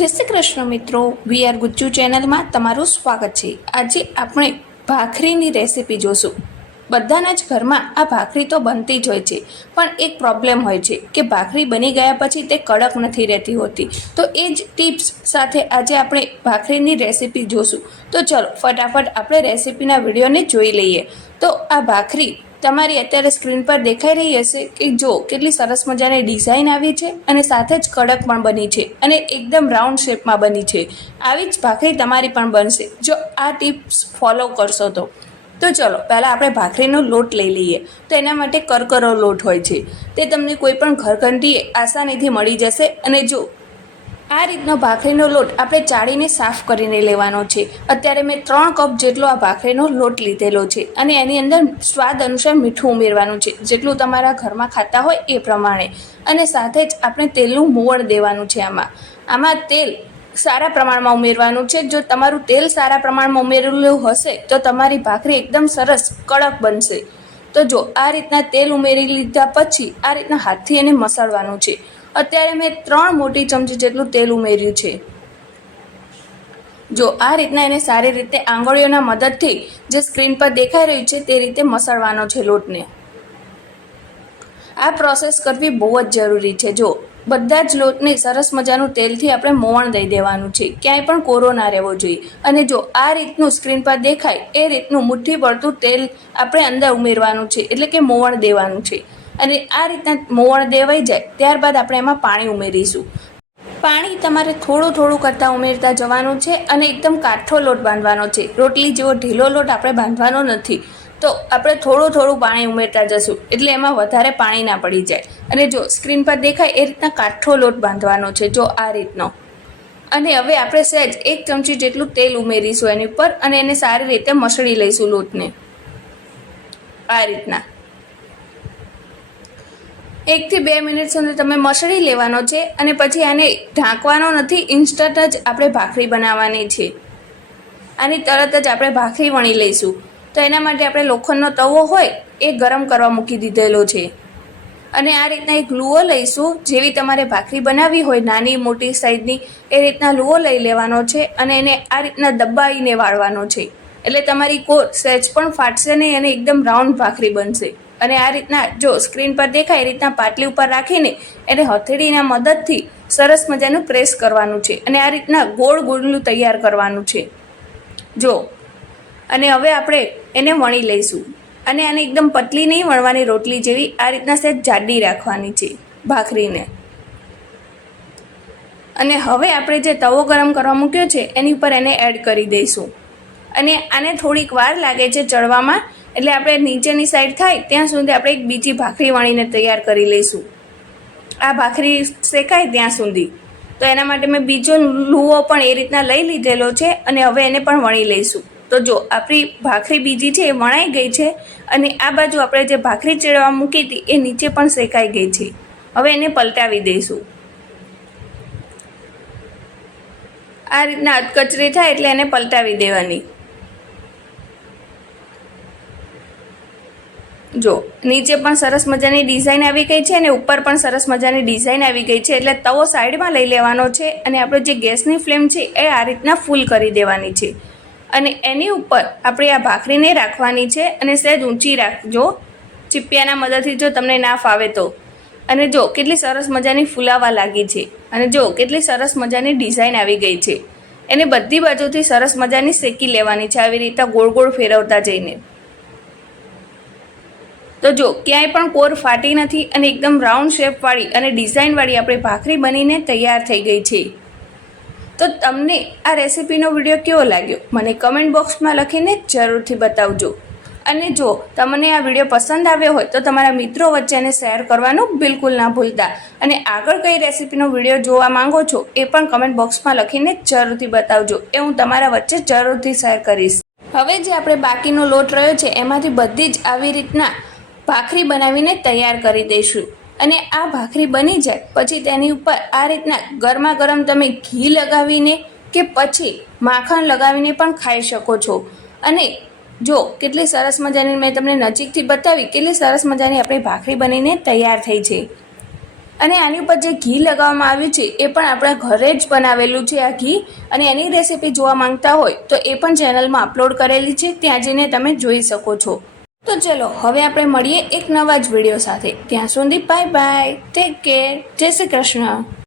જય શ્રી કૃષ્ણ મિત્રો, we are Gujju ચેનલમાં તમારું સ્વાગત છે। આજે આપણે ભાખરીની રેસીપી જોશું। બધાના જ ઘરમાં આ ભાખરી તો બનતી જ હોય છે, પણ એક પ્રોબ્લેમ હોય છે કે ભાખરી બની ગયા પછી તે કડક નથી રહેતી હોતી। તો એ જ ટિપ્સ સાથે આજે આપણે ભાખરીની રેસીપી જોશું। તો ચલો ફટાફટ આપણે રેસીપીના વિડીયોને જોઈ લઈએ। તો આ ભાખરી તમારી અત્યારે સ્ક્રીન પર દેખાઈ રહી હશે કે જો કેટલી સરસ મજાની ડિઝાઇન આવી છે અને સાથે જ કડક પણ બની છે અને એકદમ રાઉન્ડ શેપમાં બની છે। આવી જ ભાખરી તમારી પણ બનશે જો આ ટિપ્સ ફોલો કરશો તો। ચલો પહેલાં આપણે ભાખરીનો લોટ લઈ લઈએ। તો એના માટે કરકરો લોટ હોય છે, તે તમને કોઈ પણ ઘરઘંટીએ આસાનીથી મળી જશે। અને જો આ રીતનો ભાખરીનો લોટ આપણે ચાળીને સાફ કરીને લેવાનો છે। અત્યારે મેં 3 કપ જેટલો આ ભાખરીનો લોટ લીધેલો છે અને એની અંદર સ્વાદ અનુસાર મીઠું ઉમેરવાનું છે, જેટલું તમારા ઘરમાં ખાતા હોય એ પ્રમાણે। અને સાથે જ આપણે તેલનું મોવણ દેવાનું છે। આમાં તેલ સારા પ્રમાણમાં ઉમેરવાનું છે। જો તમારું તેલ સારા પ્રમાણમાં ઉમેરેલું હશે તો તમારી ભાખરી એકદમ સરસ કડક બનશે। તો જો આ રીતના તેલ ઉમેરી લીધા પછી આ રીતના હાથથી એને મસળવાનું છે। અત્યારે મેં 3 મોટી ચમચી જેટલું તેલ ઉમેર્યું છે। જો આ રીતના એને સારી રીતે આંગળીઓના મદદથી જે સ્ક્રીન પર દેખાઈ રહ્યું છે તે રીતે મસળવાનો છે લોટને। આ પ્રોસેસ કરવી બહુ જ જરૂરી છે। જો બધા જ લોટને સરસ મજાનું તેલથી આપણે મોવણ દઈ દેવાનું છે, ક્યાંય પણ કોરો ના રહેવો જોઈએ। અને જો આ રીતનું સ્ક્રીન પર દેખાય એ રીતનું મુઠ્ઠી પડતું તેલ આપણે અંદર ઉમેરવાનું છે, એટલે કે મોવણ દેવાનું છે। અને આ રીતના મોવણ દેવાઈ જાય ત્યારબાદ આપણે એમાં પાણી ઉમેરીશું। પાણી તમારે થોડું થોડું કરતાં ઉમેરતા જવાનું છે અને એકદમ કાઠો લોટ બાંધવાનો છે, રોટલી જેવો ઢીલો લોટ આપણે બાંધવાનો નથી। તો આપણે થોડું થોડું પાણી ઉમેરતા જશું એટલે એમાં વધારે પાણી ના પડી જાય। અને જો સ્ક્રીન પર દેખાય એ રીતના કાઠો લોટ બાંધવાનો છે, જો આ રીતનો। અને હવે આપણે સહેજ 1 ચમચી જેટલું તેલ ઉમેરીશું એની ઉપર અને એને સારી રીતે મસળી લઈશું લોટને આ રીતના। 1 થી 2 મિનિટ સુધી તમે મસળી લેવાનો છે અને પછી આને ઢાંકવાનો નથી, ઇન્સ્ટન્ટ જ આપણે ભાખરી બનાવવાની છે। આની તરત જ આપણે ભાખરી વણી લઈશું। તો એના માટે આપણે લોખંડનો તવો હોય એ ગરમ કરવા મૂકી દીધેલો છે અને આ રીતના એક લુઓ લઈશું। જેવી તમારે ભાખરી બનાવવી હોય નાની મોટી સાઈઝની એ રીતના લુઓ લઈ લેવાનો છે અને એને આ રીતના દબાવીને વાળવાનો છે, એટલે તમારી કોર સહેજ પણ ફાટશે નહીં અને એકદમ રાઉન્ડ ભાખરી બનશે। અને આ રીતના જો સ્ક્રીન પર દેખાય એ રીતના પાટલી ઉપર રાખીને એને હથેળીના મદદથી સરસ મજાનું પ્રેસ કરવાનું છે અને આ રીતના ગોળ ગોળનું તૈયાર કરવાનું છે જો। અને હવે આપણે એને વણી લઈશું અને આને એકદમ પતલી નહીં વણવાની, રોટલી જેવી આ રીતના સહેજ જાડી રાખવાની છે ભાખરીને। અને હવે આપણે જે તવો ગરમ કરવા મૂક્યો છે એની ઉપર એને એડ કરી દઈશું અને આને થોડીક વાર લાગે છે ચડવામાં, એટલે આપણે નીચેની સાઈડ થાય ત્યાં સુધી આપણે એક બીજી ભાખરી વણીને તૈયાર કરી લઈશું, આ ભાખરી શેકાય ત્યાં સુધી। તો એના માટે મેં બીજો લુઓ પણ એ રીતના લઈ લીધેલો છે અને હવે એને પણ વણી લઈશું। તો જો આપણી ભાખરી બીજી છે એ વણાઈ ગઈ છે અને આ બાજુ આપણે જે ભાખરી ચડવા મૂકી હતી એ નીચે પણ શેકાઈ ગઈ છે। હવે એને પલટાવી દઈશું આ રીતના અધકચરી થાય એટલે એને પલટાવી દેવાની। જો નીચે પણ સરસ મજાની ડિઝાઇન આવી ગઈ છે અને ઉપર પણ સરસ મજાની ડિઝાઇન આવી ગઈ છે, એટલે તવો સાઈડમાં લઈ લેવાનો છે અને આપણે જે ગેસની ફ્લેમ છે એ આ રીતના ફૂલ કરી દેવાની છે અને એની ઉપર આપણે આ ભાખરીને રાખવાની છે અને સહેજ ઊંચી રાખજો ચીપિયાના મદદથી જો તમને ના ફાવે તો। અને જો કેટલી સરસ મજાની ફૂલાવા લાગી છે અને જો કેટલી સરસ મજાની ડિઝાઇન આવી ગઈ છે। એને બધી બાજુથી સરસ મજાની શેકી લેવાની છે આવી રીતે ગોળ ગોળ ફેરવતા જઈને। તો જો ક્યાંય પણ કોર ફાટી નથી અને એકદમ રાઉન્ડ શેપવાળી અને ડિઝાઇનવાળી આપણી ભાખરી બનીને તૈયાર થઈ ગઈ છે। તો તમને આ રેસીપીનો વિડીયો કેવો લાગ્યો મને કમેન્ટ બોક્સમાં લખીને જરૂરથી બતાવજો। અને જો તમને આ વિડીયો પસંદ આવ્યો હોય તો તમારા મિત્રો વચ્ચે એને શેર કરવાનું બિલકુલ ના ભૂલતા। અને આગળ કઈ રેસીપીનો વિડીયો જોવા માંગો છો એ પણ કમેન્ટ બોક્સમાં લખીને જરૂરથી બતાવજો, એ હું તમારા વચ્ચે જરૂરથી શેર કરીશ। હવે જે આપણે બાકીનો લોટ રહ્યો છે એમાંથી બધી જ આવી રીતના ભાખરી બનાવીને તૈયાર કરી દઈશું। અને આ ભાખરી બની જાય પછી તેની ઉપર આ રીતના ગરમા ગરમ તમે ઘી લગાવીને કે પછી માખણ લગાવીને પણ ખાઈ શકો છો। અને જો કેટલી સરસ મજાની મેં તમને નજીકથી બતાવી, કેટલી સરસ મજાની આપણી ભાખરી બનીને તૈયાર થઈ છે। અને આની ઉપર જે ઘી લગાવવામાં આવ્યું છે એ પણ આપણા ઘરે જ બનાવેલું છે આ ઘી, અને એની રેસીપી જોવા માંગતા હોય તો એ પણ ચેનલમાં અપલોડ કરેલી છે, ત્યાં જઈને તમે જોઈ શકો છો. તો ચલો હવે આપણે મળીએ એક નવા જ વિડીયો સાથે. ત્યાં સુધી બાય બાય, ટેક કેર, જય શ્રી કૃષ્ણ.